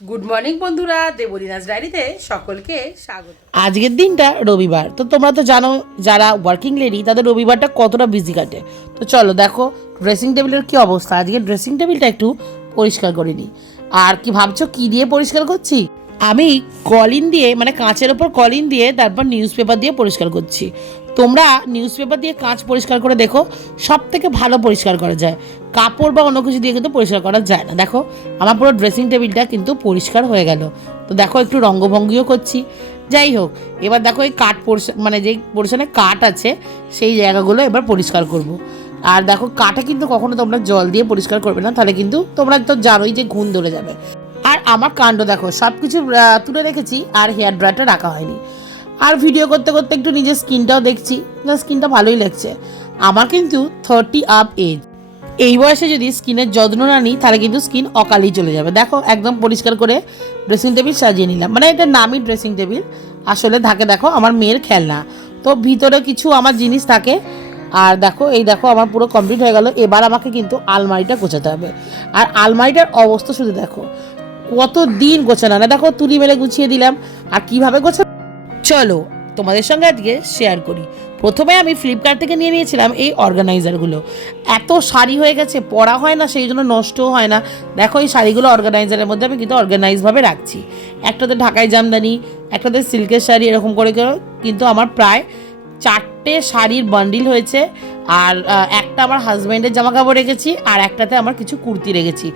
Good morning বন্ধুরা। দেবদিনাস ডায়েরিতে সকলকে স্বাগত। আজকের দিনটা রবিবার। তো তোমরা তো জানো, যারা ওয়ার্কিং লেডি তাদের রবিবারটা কতটা বিজি কাটে। তো চলো দেখো ড্রেসিং টেবিলের কি অবস্থা। আজকে ড্রেসিং টেবিলটা একটু পরিষ্কার করে নিই। আর কি ভাবছ, কি দিয়ে পরিষ্কার করছি? আমি কলিন দিয়ে মানে কাঁচের ওপর কলিন দিয়ে, তারপর নিউজ পেপার দিয়ে পরিষ্কার করছি। তোমরা নিউজ পেপার দিয়ে কাঁচ পরিষ্কার করে দেখো সব থেকে ভালো পরিষ্কার করা যায়। কাপড় বা অন্য কিছু দিয়ে কিন্তু পরিষ্কার করা যায় না। দেখো, আমার পুরো ড্রেসিং টেবিলটা কিন্তু পরিষ্কার হয়ে গেল। তো দেখো, একটু রঙ্গভঙ্গিও করছি। যাই হোক, এবার দেখো এই কাঠ পোর্শন মানে যেই পোর্শনে কাঠ আছে, সেই জায়গাগুলো এবার পরিষ্কার করব। আর দেখো, কাঠে কিন্তু কখনো তোমরা জল দিয়ে পরিষ্কার করবে না, তাহলে কিন্তু তোমরা তো জানোই যে ঘুণ ধরে যাবে। আর আমার কাণ্ড দেখো সব কিছু তুলে রেখেছি আর হেয়ার ড্রায়ারটা রাখা হয়নি। আর ভিডিও করতে করতে একটু নিজের স্কিনটাও দেখছি। না, স্কিনটা ভালোই লাগছে। আমার কিন্তু থার্টি আপ এজ এই বয়সে যদি স্কিনের যত্ন না নিই, তাহলে কিন্তু স্কিন অকালেই চলে যাবে। দেখো, একদম পরিষ্কার করে ড্রেসিং টেবিল সাজিয়ে নিলাম। মানে এটা নামি ড্রেসিং টেবিল আসলে থাকে, দেখো, আমার মেয়ের খেলনা। তো ভিতরে কিছু আমার জিনিস থাকে। আর দেখো, এই দেখো, আমার পুরো কমপ্লিট হয়ে গেল। এবার আমাকে কিন্তু আলমারিটা গোছাতে হবে। আর আলমারিটার অবস্থা শুধু দেখো কত দিন গোছানো না। দেখো, তুলি মেলে গুছিয়ে দিলাম। আর কীভাবে গোছানো চলো, তোমাদের সঙ্গে আজকে শেয়ার করি। প্রথমে আমি ফ্লিপকার্ট থেকে নিয়ে নিয়েছিলাম এই অর্গানাইজারগুলো এত শাড়ি হয়ে গেছে, পরা হয় না, সেই জন্য নষ্টও হয় না। দেখো এই শাড়িগুলো অর্গানাইজারের মধ্যে আমি কিন্তু অর্গানাইজভাবে রাখছি। একটাতে ঢাকাই জামদানি, একটাতে সিল্কের শাড়ি, এরকম করে করে কিন্তু আমার প্রায় চারটে শাড়ির বান্ডিল হয়েছে। আর একটা আমার হাজব্যান্ডের জামা কাপড় রেখেছি, আর একটাতে আমার কিছু কুর্তি রেখেছি।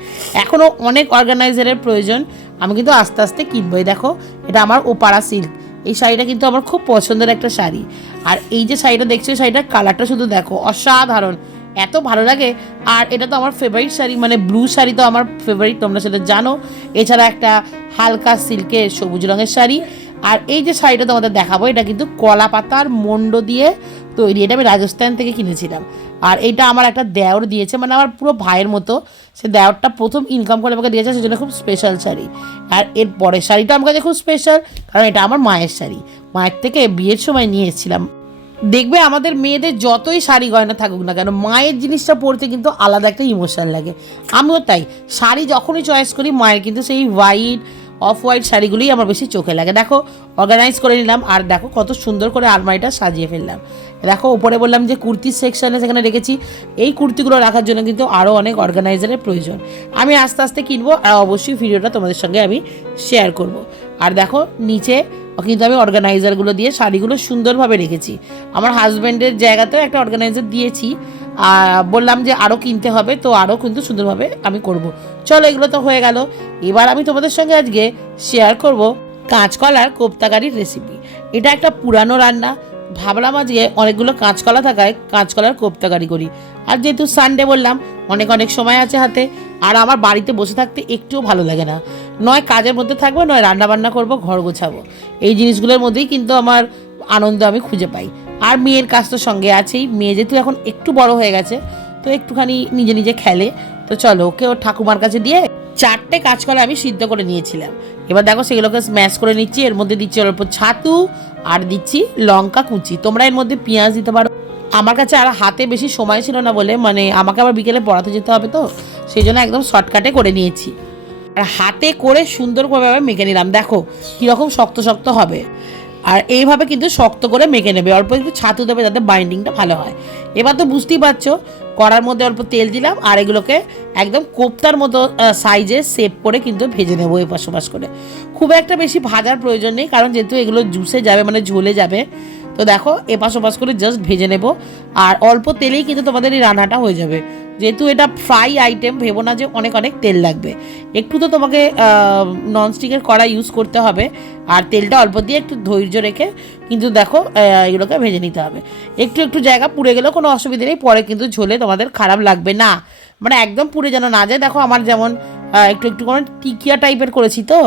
এখনও অনেক অর্গানাইজারের প্রয়োজন, আমি কিন্তু আস্তে আস্তে কিনবই। দেখো, এটা আমার ওপাড়া সিল্ক এই শাড়িটা কিন্তু আমার খুব পছন্দের একটা শাড়ি। আর এই যে শাড়িটা দেখছ, শাড়িটার কালারটা শুধু দেখো, অসাধারণ। এত ভালো লাগে। আর এটা তো আমার ফেভারিট শাড়ি মানে ব্লু শাড়ি তো আমার ফেভারিট তোমরা সেটা জানো। এছাড়া একটা হালকা সিল্কের সবুজ রঙের শাড়ি। আর এই যে শাড়িটা তোমাদের দেখাবো, এটা কিন্তু কলা পাতার মন্ড দিয়ে তৈরি। এটা আমি রাজস্থান থেকে কিনেছিলাম। আর এটা আমার একটা দেওর দিয়েছে মানে আমার পুরো ভাইয়ের মতো। সে দেওরটা প্রথম ইনকাম করে আমাকে দিয়েছে, সেজন্য খুব স্পেশাল শাড়ি। আর এর পরের শাড়িটা আমার কাছে খুব স্পেশাল কারণ এটা আমার মায়ের শাড়ি। মায়ের থেকে বিয়ের সময় নিয়ে এসেছিলাম। দেখবে আমাদের মেয়েদের যতই শাড়ি গয়না থাকুক না কেন, মায়ের জিনিসটা পরতে কিন্তু আলাদা একটা ইমোশন লাগে। আমিও তাই, শাড়ি যখনই চয়েস করি, মায়ের কিন্তু সেই হোয়াইট অফ হোয়াইট শাড়িগুলোই আমার বেশি চোখে লাগে। দেখো অর্গানাইজ করে নিলাম আর দেখো কত সুন্দর করে আলমারিটা সাজিয়ে ফেললাম। দেখো, উপরে বললাম যে কুর্তির সেকশনে সেখানে রেখেছি। এই কুর্তিগুলো রাখার জন্য কিন্তু আরও অনেক অর্গানাইজারের প্রয়োজন। আমি আস্তে আস্তে কিনবো আর অবশ্যই ভিডিওটা তোমাদের সঙ্গে আমি শেয়ার করব। আর দেখো, নিচে কিন্তু আমি অর্গানাইজারগুলো দিয়ে শাড়িগুলো সুন্দরভাবে রেখেছি। আমার হাজব্যান্ডের জায়গাতেও একটা অর্গানাইজার দিয়েছি। বললাম যে আরও কিনতে হবে, তো আরও কিন্তু সুন্দরভাবে আমি করব। চলো, এগুলো তো হয়ে গেল। এবার আমি তোমাদের সঙ্গে আজকে শেয়ার করব কাঁচকলার কোপ্তাকারির রেসিপি এটা একটা পুরানো রান্না। ভাবলাম আজকে অনেকগুলো কাঁচকলা থাকায় কাঁচকলার কোপ্তাকারি করি। আর যেহেতু সানডে বললাম, অনেক অনেক সময় আছে হাতে, আর আমার বাড়িতে বসে থাকতে একটুও ভালো লাগে না। নয় কাজের মধ্যে থাকব, নয় রান্না বান্না করব, ঘর গোছাবো। এই জিনিসগুলোর মধ্যেই কিন্তু আমার আনন্দ আমি খুঁজে পাই। আর মেয়ের কাজ তো সঙ্গে আছেই। মেয়ে যেহেতু এখন একটু বড় হয়ে গেছে, তো একটুখানি নিজে নিজে খেলে। তো চলো, ওকে ওর ঠাকুমার কাছে দিয়ে চারটে কাজ কাঁচকলা আমি সিদ্ধ করে নিয়েছিলাম। এবার দেখো সেগুলোকে স্ম্যাশ করে নিচ্ছি। এর মধ্যে দিচ্ছি অল্প ছাতু আর দিচ্ছি লঙ্কা কুচি। তোমরা এর মধ্যে পেঁয়াজ দিতে পারো। আমার কাছে আর হাতে বেশি সময় ছিল না বলে মানে আমাকে আবার বিকেলে পড়াতে যেতে হবে তো, সেই জন্য একদম শর্টকাটে করে নিয়েছি। আর হাতে করে সুন্দর করে মেখে নিলাম। দেখো, কীরকম শক্ত শক্ত হবে। আর এইভাবে কিন্তু শক্ত করে মেখে নেবে। অল্প একটু ছাতু দেবে যাতে বাইন্ডিংটা ভালো হয়। এবার তো বুঝতেই পারছ, কড়ার মধ্যে অল্প তেল দিলাম আর এগুলোকে একদম কোপ্তার মতো সাইজে সেপ করে কিন্তু ভেজে নেব এপাশ ওপাশ করে। খুব একটা বেশি ভাজার প্রয়োজন নেই, কারণ যেহেতু এগুলো জুসে যাবে মানে ঝোলে যাবে, তো দেখো এপাশ ওপাশ করে জাস্ট ভেজে নেব। আর অল্প তেলেই কিন্তু তোমাদের এই রান্নাটা হয়ে যাবে। যেহেতু এটা ফ্রাই আইটেম ভেবো না যে অনেক অনেক তেল লাগবে। একটু তো তোমাকে ননস্টিকের কড়া ইউজ করতে হবে। আর তেলটা অল্প দিয়ে একটু ধৈর্য রেখে, কিন্তু দেখো এগুলোকে ভেজে নিতে হবে। একটু একটু জায়গা পুড়ে গেলেও কোনো অসুবিধে নেই, পরে কিন্তু ঝোলে তোমাদের খারাপ লাগবে না। মানে একদম পুড়ে যেন না যায়, দেখো আমার যেমন একটু একটু করে টিকিয়া টাইপের করেছি তো।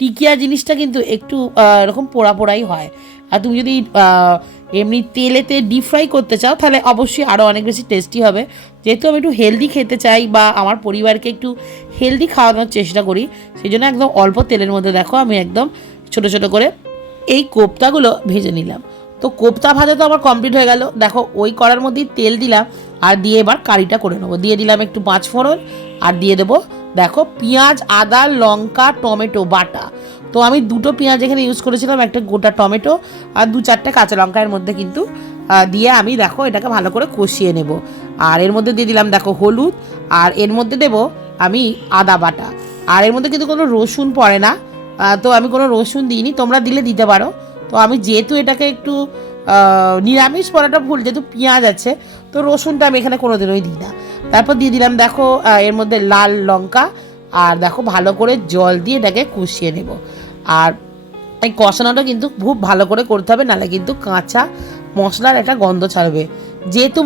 টিকিয়া জিনিসটা কিন্তু একটু এরকম পোড়া পোড়াই হয়। আর তুমি যদি এমনি তেলেতে ডিপ ফ্রাই করতে চাও, তাহলে অবশ্যই আরও অনেক বেশি টেস্টি হবে। যেহেতু আমি একটু হেলদি খেতে চাই বা আমার পরিবারকে একটু হেলদি খাওয়ানোর চেষ্টা করি সেই জন্য একদম অল্প তেলের মধ্যে দেখো, আমি একদম ছোট ছোট করে এই কোপ্তাগুলো ভেজে নিলাম। তো কোপ্তা ভাজা তো আমার কমপ্লিট হয়ে গেল। দেখো, ওই করার মধ্যেই তেল দিলাম, আর দিয়ে এবার কারিটা করে নেব। দিয়ে দিলাম একটু পাঁচ ফোড়ন, আর দিয়ে দেবো দেখো, পেঁয়াজ, আদা, লঙ্কা, টমেটো, বাটা। তো আমি দুটো পেঁয়াজ এখানে ইউজ করেছিলাম, একটা গোটা টমেটো আর দু চারটে কাঁচা লঙ্কা এর মধ্যে কিন্তু দিয়ে আমি দেখো এটাকে ভালো করে কষিয়ে নেব। আর এর মধ্যে দিয়ে দিলাম দেখো হলুদ, আর এর মধ্যে দেব আমি আদা বাটা। আর এর মধ্যে কিন্তু কোনো রসুন পড়ে না তো আমি কোনো রসুন দিইনি, তোমরা দিলে দিতে পারো। তো আমি যেহেতু এটাকে একটু নিরামিষ পড়াটা ভুল, যেহেতু পেঁয়াজ আছে, তো রসুনটা আমি এখানে কোনো দিনই দিই না। তারপর দিয়ে দিলাম, দেখো এর মধ্যে লাল লঙ্কা, আর দেখো, ভালো করে জল দিয়ে এটাকে কষিয়ে নেব। আর এই কষানোটা কিন্তু খুব ভালো করে করতে হবে, নাহলে কিন্তু কাঁচা মশলার একটা গন্ধ ছাড়বে। যেহেতু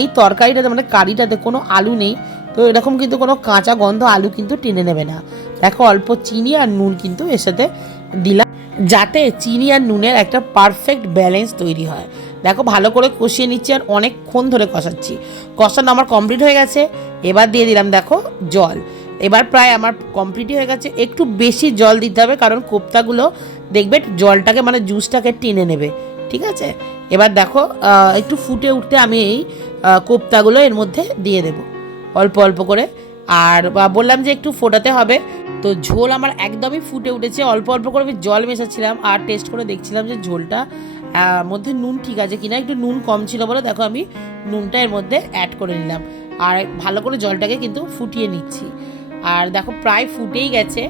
এই তরকারিটাতে মানে কারিটাতে কোনো আলু নেই, তো এরকম কিন্তু কোনো কাঁচা গন্ধ আলু কিন্তু টেনে নেবে না। দেখো, অল্প চিনি আর নুন কিন্তু এর সাথে দিলাম, যাতে চিনি আর নুনের একটা পারফেক্ট ব্যালেন্স তৈরি হয়। দেখো, ভালো করে কষিয়ে নিচ্ছি আর অনেকক্ষণ ধরে কষাচ্ছি। কষানো আমার কমপ্লিট হয়ে গেছে। এবার দিয়ে দিলাম, দেখো, জল। এবার প্রায় আমার কমপ্লিটই হয়ে গেছে। একটু বেশি জল দিতে হবে, কারণ কোপ্তাগুলো, দেখবে, জলটাকে মানে জুসটাকে টেনে নেবে। ঠিক আছে? এবার দেখো একটু ফুটে উঠতে আমি এই কোপ্তাগুলো এর মধ্যে দিয়ে দেবো। অল্প অল্প করে। আর বললাম যে একটু ফোটাতে হবে। তো ঝোল আমার একদমই ফুটে উঠেছে। অল্প অল্প করে আমি জল মেশাচ্ছিলাম আর টেস্ট করে দেখছিলাম যে ঝোলটা মধ্যে নুন ঠিক আছে কিনা? একটু নুন কম ছিল বলে দেখো আমি নুনটা এর মধ্যে অ্যাড করে নিলাম। আর ভালো করে জলটাকে কিন্তু ফুটিয়ে নিচ্ছি। আর দেখো প্রায় ফুটেই গেছে।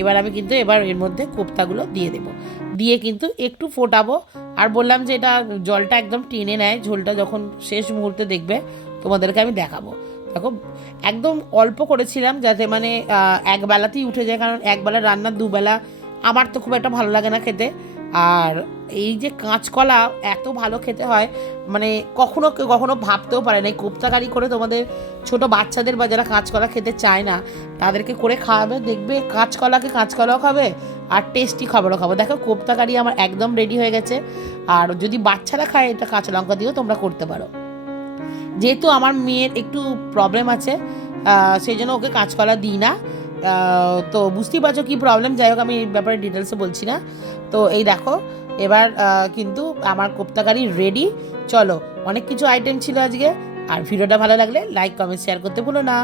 এবার আমি কিন্তু এবার এর মধ্যে কোপ্তাগুলো দিয়ে দেবো। দিয়ে কিন্তু একটু ফোটাবো। আর বললাম যে এটা জলটা একদম টেনে নেয়। ঝোলটা যখন শেষ মুহূর্তে দেখবে, তোমাদেরকে আমি দেখাবো। দেখো, একদম অল্প করেছিলাম যাতে মানে একবেলাতেই উঠে যায়। কারণ একবেলা রান্না, দুবেলা আমার তো খুব একটা ভালো লাগে না খেতে। আর এই যে কাঁচকলা এত ভালো খেতে হয় মানে কখনো কখনো ভাবতেও পারে না। এই কোপ্তাকারি করে তোমাদের ছোট বাচ্চাদের বা যারা কাঁচকলা খেতে চায় না, তাদেরকে করে খাওয়াবে, দেখবে কাঁচকলাকে কাঁচকলাও খাবে আর টেস্টি খাবারও খাব। দেখো কোপ্তাকারি আমার একদম রেডি হয়ে গেছে। আর যদি বাচ্চারা খায় এটা কাঁচা লঙ্কা দিয়েও তোমরা করতে পারো। যেহেতু আমার মেয়ের একটু প্রবলেম আছে সেই জন্য ওকে কাঁচকলা দিই না। তো বুঝতেই পারছ কী প্রবলেম যাই হোক, আমি এই ব্যাপারে ডিটেলসে বলছি না। তো এই দেখো, এবার কিন্তু আমার কোপ্তাকারি রেডি চলো, অনেক কিছু আইটেম ছিল আজকে। আর ভিডিওটা ভালো লাগলে লাইক কমেন্ট শেয়ার করতে ভুলো না।